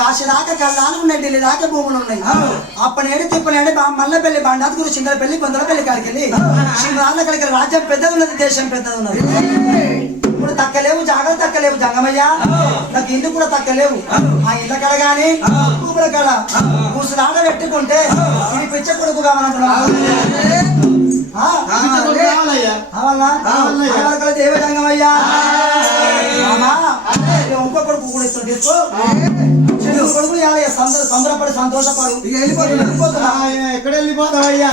కాశీ దాకా కళ్ళాలు ఉన్నాయి, ఢిల్లీ దాకా భూములు ఉన్నాయి. అప్పనేడు తిప్పనేడు మల్లపల్లి బండాతుగురు చింతలపల్లి కొందలపల్లి కాడికి వెళ్ళి సింహాల కాడికి రాజ్యం పెద్దది ఉన్నది, దేశం పెద్దది ఉన్నది. ఇప్పుడు తక్కలేవు జాగ్రత్త తక్కలేవు జంగమయ్యా, నాకు ఇల్లు కూడా తక్కలేవు. ఆ ఇళ్ళ కడ గాని భూముల కడ కూసులాడ పెట్టుకుంటే ఇది పిచ్చ కొడుకు కావాలంటున్నావు. దేవే జంగమయ్యా ఇంకో కొడుకు కూడా ఇస్తాడు, తీసుకో కొడుకులు సంబరపడి సంతోషపడు. ఎక్కడ వెళ్ళిపోతావయ్యా?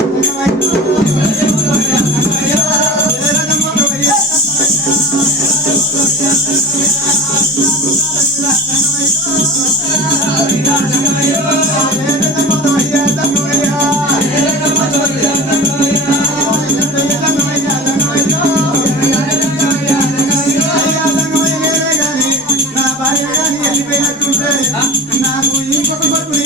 నాకు ఇంకొక కొడుకు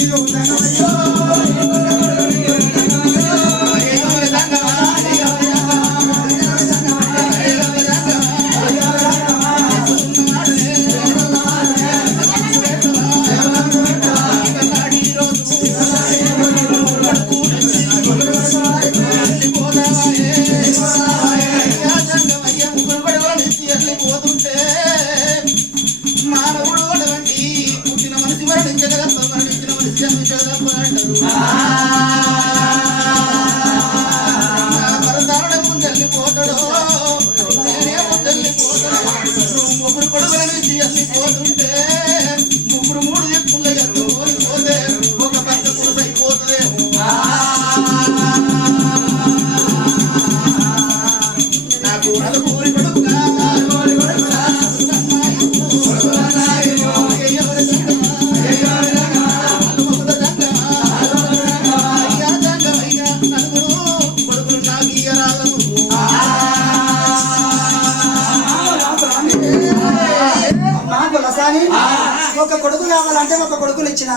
ఒక కొడుకు కావాలంటే ఒక కొడుకుని ఇచ్చిన,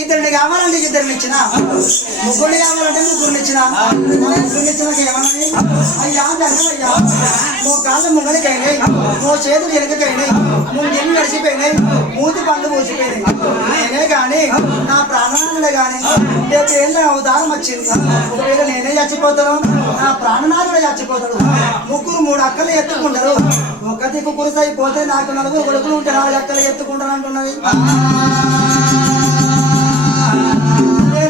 ఇద్దరిని కావాలంటే ఇద్దరిని ఇచ్చిన, ముగ్గురిని కావాలంటే ముగ్గురిని ఇచ్చిన. ముగ్గురిని ఇచ్చినాక ఏమన్నది? అయ్యా జగమయ్యా, నువ్వు కాళ్ళ ముంగడికైనాయి, నువ్వు చేతులు వెనుకకైనాయి, నువ్వు ఎన్ని నడిచిపోయినాయి, మూతి పండ్లు పూసిపోయినాయి. నేనే గాని నా ప్రాణనాథుడే గాని రేపు ఏంటో అవతారం వచ్చింది. ఒకవేళ నేనే చచ్చిపోతాను, నా ప్రాణనాథుడే చచ్చిపోతాడు. ముగ్గురు మూడు అక్కలు ఎత్తుకుంటారు, ఒక దిక్కు కురుస అయిపోతే నాకు నలుగురు కొడుకులు ఉంటే 4 అక్కలు ఎత్తుకుంటాను అంటున్నది.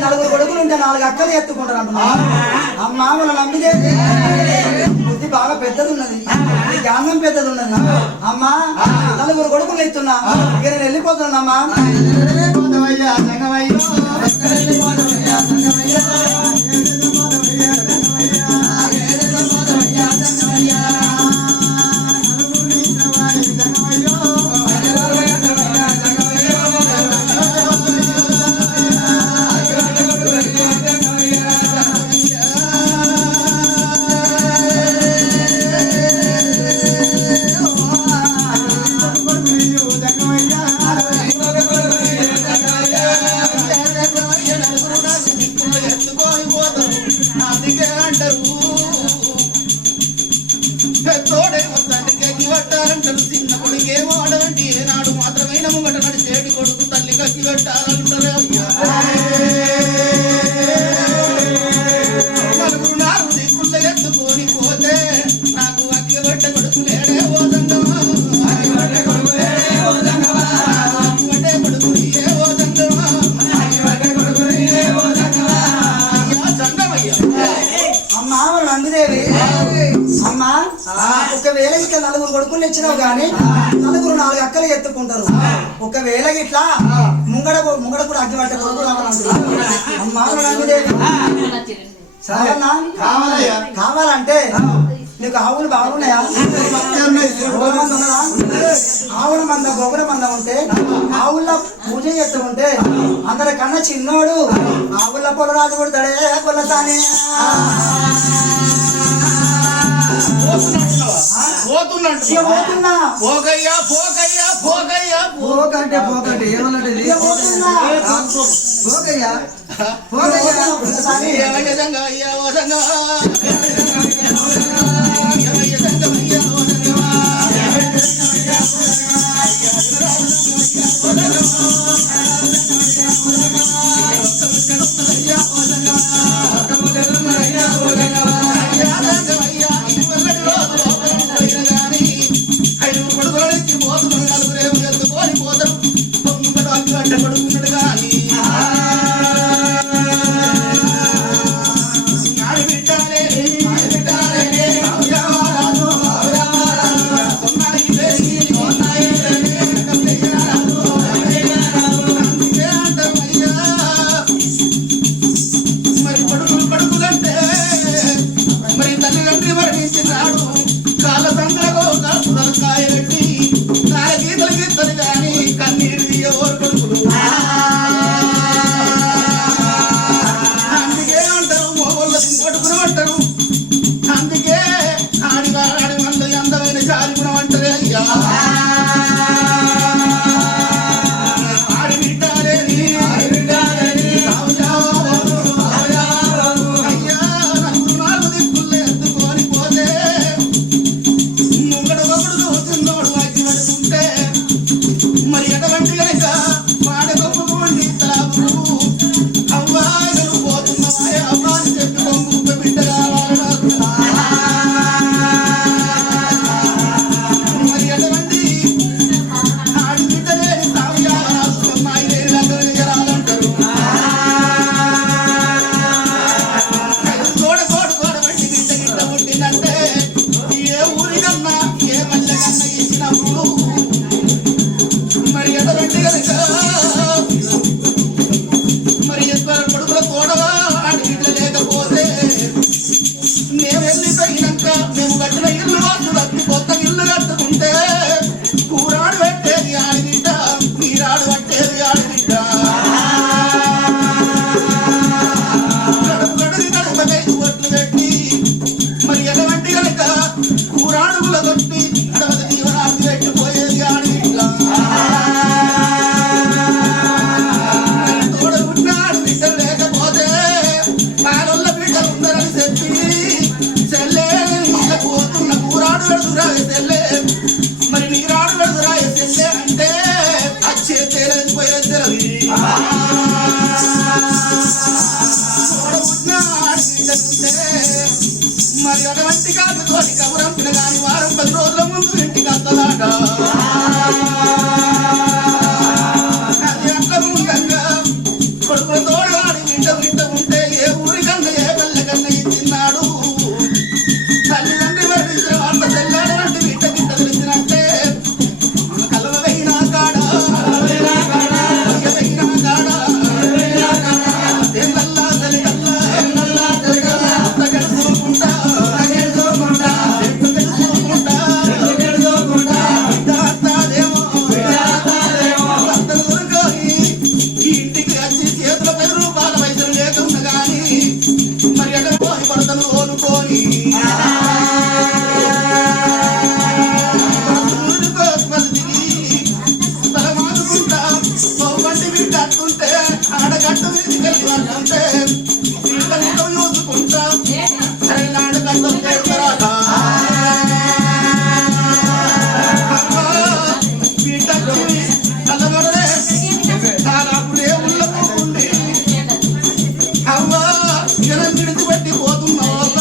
4 కొడుకులు ఉంటే 4 అక్కలు ఎత్తుకుంటారు అంటున్నావు. అమ్మా మన నమ్మిదే బుద్ధి బాగా పెద్దది ఉన్నది, జ్ఞానం పెద్దది ఉన్నది. అమ్మా 4 కొడుకులు ఎత్తున్నా, ఇక నేను వెళ్ళిపోతున్నానమ్మా. ఒకవేళ ఇట్లా 4 కొడుకులు ఇచ్చినావు గానీ 4 అక్కలు ఎత్తుకుంటారు. ఒకవేళ ఇట్లా ముంగడ కూడా అగ్గి పట్టే కొడుకు కావాలంటే నీకు ఆవులు బాగున్నాయా? ఆవుల మంద గొగుల మంద ఉంటే ఆవుల పూజ ఎత్తుకుంటే అందరికన్నా చిన్నోడు ఆవుల పొలరాజు కొడతాడే కొల్లసాని. ఎటువంటి కనుక వాడగొప్పని తలాపు అవ్వాయను పోతున్నాయ అవ్వాని చెప్పి బొమ్మ బిడ్డ కావాలన్నా మరి ఎటువంటి ఆడి బిడ్డలే సాగుయాలు అమ్మాయి లేని దగ్గర జరాలంటారు కోడ కోడ కోడ వంటి బిడ్డ గిడ్డ పుట్టిందంటే ఏ ఊరికన్నా ఏ మల్లెకన్నా ఇచ్చినప్పుడు మరి ఎటువంటి కనుక మరి కొడుకుల తోడవా ఆడి బిడ్డ లేకపోతే మేము వెళ్ళిపోయినాక మేము కట్టిన ఇల్లు వాళ్ళు కట్టి కొత్త ఇల్లు కట్టుకుంటే కూరాడు పెట్టేది ఆడిబిడ్డ నీరాడు పట్టేది ఆడిబిడ్డ గడుపు గడుగు గడుపకైదు ఒట్లు పెట్టి మరి ఎటువంటి కనుక కూరాడుగుల కొట్టి గడప జీవనాన్ని పెట్టిపోయేది ఆడిబిడ్డ తోడ ఉన్నాడు బిడ్డలు లేకపోతే పాలొల్ల బిడ్డలు ఉన్నారని చెప్పి సెల్లే నీళ్ళకు పోతున్న కూరాడు వెడుదురాయ సెల్లే మరి నీరాడు వెడుదురాయ సెల్లే అంటే అచ్చే తేలేదు పోయేది తెరది తోడ ఉన్నాడు బిడ్డలుంటే మరి అటువంటి కాదుతోటి కబురంపిన కాని వారం 10 రోజుల ముందు ఇంటికి వస్తుందాట అది అట్లా ఉండంగా కొడుకుల తోడు ఆడి బిడ్డ బిడ్డ ఉంటే ఏ ఊరికన్నా ఏ పల్లెకన్నా ఇచ్చిన్నాడు తల్లిదండ్రి వర్ణించిన వార్త తెల్లాడు వంటి బిడ్డ బిడ్డ తెలిసినట్టే కలవ వెయినా కాడ వెయ్య వెయినా కాడ తెల్లల్లా తల్లిగల్లా అంత గడుచుకుంటా చెట్టు గడుచుకుంటా బిడ్డ అత్తాదేమో భర్తలు దొరకాయి ఈ ఇంటికి వచ్చి చేతుల 10 రూపాయల పైసలు లేకుండా గాని మరి ఎక్కడ పోయి భర్తను ఓనుకొని తల మాదుకుంటా వంటి బిడ్డ అట్టుంటే ఆడగట్టు తీసుకెళ్ళి వాళ్ళంటే బిడ్డ ముఖం చూసుకుంటా సరైన ఆడగట్టు పెడతారట బిడ్డకి అల్లగొడలే అప్పుడే ఉళ్ళకుండి అవ్వా జనం విడిచిపెట్టి పోతున్నా వల్ల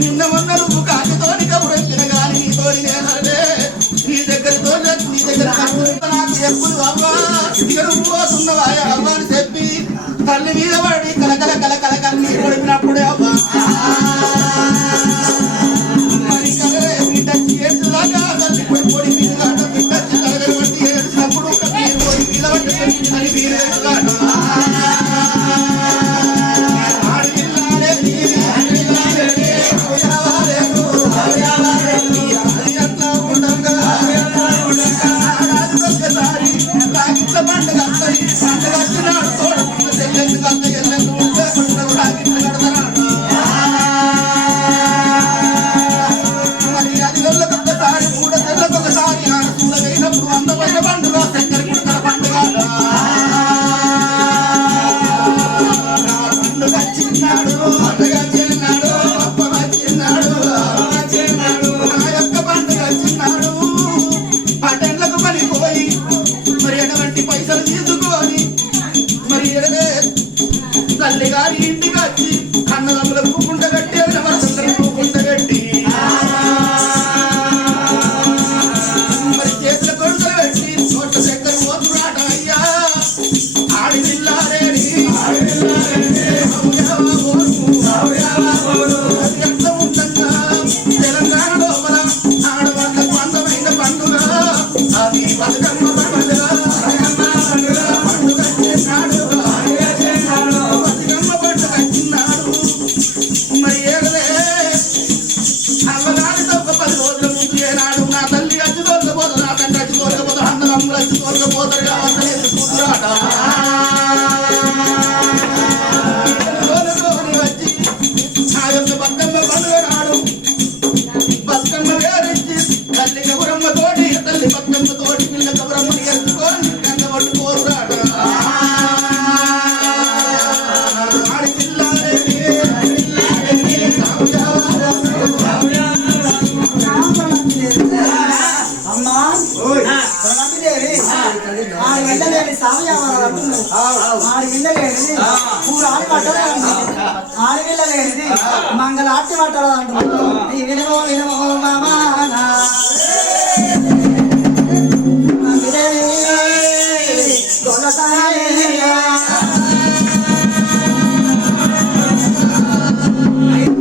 నిన్న మొన్న నువ్వు కాకితోని కబురెత్తిన గాని నీతోని నేనదే నీ దగ్గర నాకు ఎప్పుడు అవ్వా ఇదిగ నువ్వు పోతున్నావా అవ్వ అని చెప్పి తల్లి మీద పడి కలకల కలకల కన్నీరు కొడిపినప్పుడే అవ్వా మరి కలరే బిడ్డ చేతులాగా తల్లి పోయి పొడి మీద కాట బిడ్డ కలగల బట్టి ఏడ్చినప్పుడు కన్నీరు పోయి మీద పట్టి అని మీరు పండుగ వచ్చినాడు తోడుకుంటే చెల్లెందుకు అంత ఎల్లెందుకు ఉంటే పండుగ రాగిట్లు కడతాడు మరి అది నెలకొకసారి 3 నెలలకొకసారి ఆడ చూడ వేయినప్పుడు అందమైన పండుగ చక్కెర కుడకల పండుగ పండుగ వచ్చిన్నాడు పండుగ వచ్చిన్నాడు అప్ప వచ్చిన్నాడు నా యొక్క పండుగ వచ్చిన్నాడు పట్టణలకు పనిపోయి మరి ఎటువంటి పైసలు తీసుకొని మరి ఎడనే తల్లి గారి ఇంటికి వచ్చి అన్నదమ్ముల పూకుంట కట్టి వరసందరం పూకుంట కట్టి మరి చేతుల కొడుకులు పెట్టి నోట్ల చక్కెర పోతున్నాట అయ్యా ఆడి పిల్లారేని ఎంత ఉందంగా తెలంగాణ లోపల ఆడవాళ్ళకు అందమైన పండుగ అది బతుకమ్మ పండుగ బతుకమ్మ పండుగ వచ్చిన్నాడు మరి ఏడలే అవ్వనాడితో ఒక 10 రోజుల ముందు ఏనాడు నా తల్లి వచ్చి తోలకపోతే నా తండ్రి వచ్చి తోలకపోతే అన్నదమ్ములు వచ్చి తోలకపోతారు కావాలి కూతురాట వచ్చి ఆ యొక్క బతుకమ్మ పండుగ నాడు బతుకమ్మ వేరించి తల్లి గౌరమ్మ తోటి తల్లి బతుకమ్మ తోటి పిల్ల గౌరమ్మని ఎత్తుకొని కంగ పట్టుకోరాట ఆడి పిల్లారేని అమ్మా ఓయ్ ప్రగతిదేవి ఆడి వెళ్ళలేని సామి అవ్వాలి అంటున్నావు ఆడి వెళ్ళలేనిది ఊరు ఆడి పట్టదు ఆడి వెళ్ళలేనిది మంగళ ఆటి పట్టదు అంటున్నావు ఈ వినమో వినమో మామా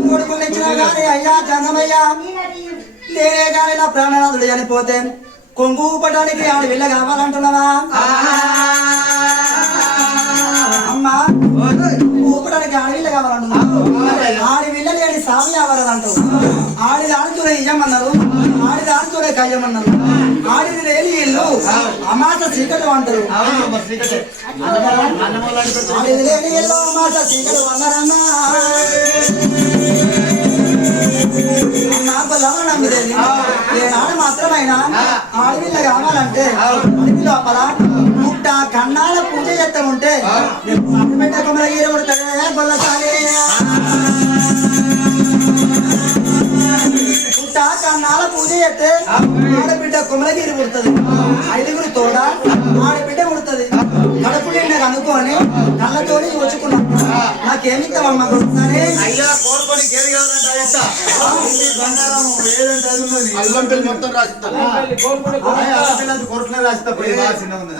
కొడుకులు ఇచ్చిన కానీ అయ్యా జనమయ్యా నేనే కానీ నా ప్రాణనాథుడు చనిపోతే కొంగు ఊపడానికి ఆడి విల్ల కావాలంటున్నావా అమ్మా ఊపడానికి ఆడి విల్ల కావాలంటున్నావు ఆడి విల్ల లేని సామి కావాలంటావు ఆడి దానితోనే ఇయ్యమన్నారు ఆడి దానితోనే కయ్యమన్నారు ఆడిది లేని ఇల్లు అమాస చీకటి అంటారు ఆడిది లేని ఇల్లు అమాస చీకటి అన్నారన్నా ఏనాడు మాత్రమైనా ఆడవిల్ల కావాలంటే అడవి లోపల పుట్ట కన్నాల పూజ చేస్తా ఉంటే పెట్ట కొమ్మల గీర కొడతాడే గొల్లసారి పుట్ట కన్నాల పూజ చేస్తే ఆడబిడ్డ కొమ్మలగిరి పుడుతుంది ఐదుగురు తోడ ఆడబిడ్డ పుడుతుంది కడుపు నిండా అనుకోని కళ్ళతోని వచ్చుకున్నా నాకేమిస్తావమ్మా కొడుతానే అయ్యా కోరుకొని కేది కావాలంటే బంగారం ఏదంటే అది ఉన్నది అల్లం పెళ్లి మొత్తం రాసిస్తాను కోరుకునే రాసిస్తా చిన్న ఉంది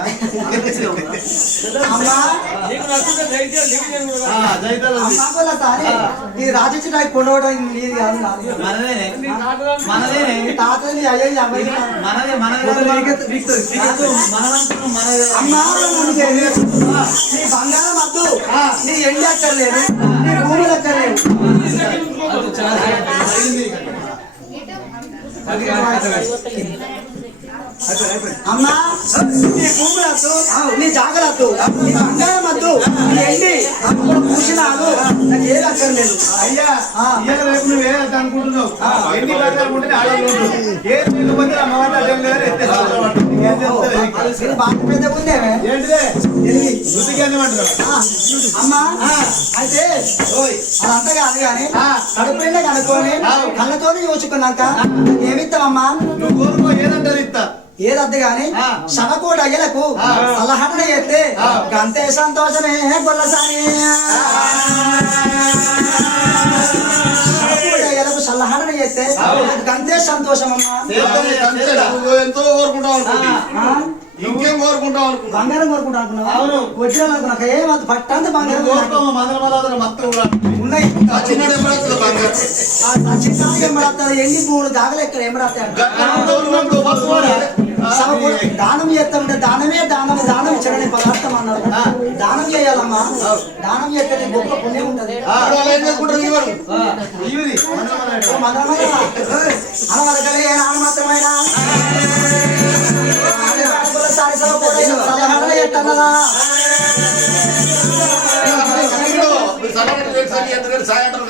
అమ్మా అమ్మా కొల్లసారి ఈ రాజచ్చుటాకి కొండవడం నీది కాదు తాతని అయ్యో అమ్మా నీ బంగారం వద్దు నీ ఎండి అక్కర్లేదు నీ భూములు అక్కర్లేదు అమ్మా నీ భూములద్దు నీ జాగలద్దు నీ బంగారం వద్దు నీ ఎండి అప్పుడు పూసినాడు నాకు ఏది అక్కర్లేదు అయ్యా రేపు నువ్వు ఏదంటే అనుకుంటున్నావు ఎన్ని బంగారం ఉంటే ఆడవాళ్ళు ఏ అమ్మవారు బాగా పెద్ద ఉందే అమ్మా అయితే అదంతా కాదు కానీ కడుపునే కనుక్కొని కళ్ళతోనే చూసుకున్నాక ఏమిస్తావమ్మా నువ్వు కోరుకో ఏదంటారు ఇస్తా ఏదద్దు గాని శనకోటి అయ్యలకు సలహన చేస్తే గంతే సంతోషమే గొల్లసాని శనకోటి అయ్యలకు సలహన చేస్తే గంతే సంతోషం అమ్మా ఎంతో కోరుకుంటావు ఇంకేం కోరుకుంటావు అనుకుంటా బంగారం కోరుకుంటా అనుకున్నావా వజ్రాలు అనుకున్నా ఏమద్దు పట్టంత బంగారం ఉన్నాయి ఎండి మూడు దాగలు ఎక్కడ ఏమడతాయి దానం చేస్తామంటే దానమే దానం దానం ఇచ్చడని పదార్థం అన్నారు దానం చేయాలమ్మా దానం చేస్తే గొప్ప పుణ్యం ఉంటది అనవరకలే నాన్న మాత్రమైనా సలహా చేస్తానదా సాయంత్రం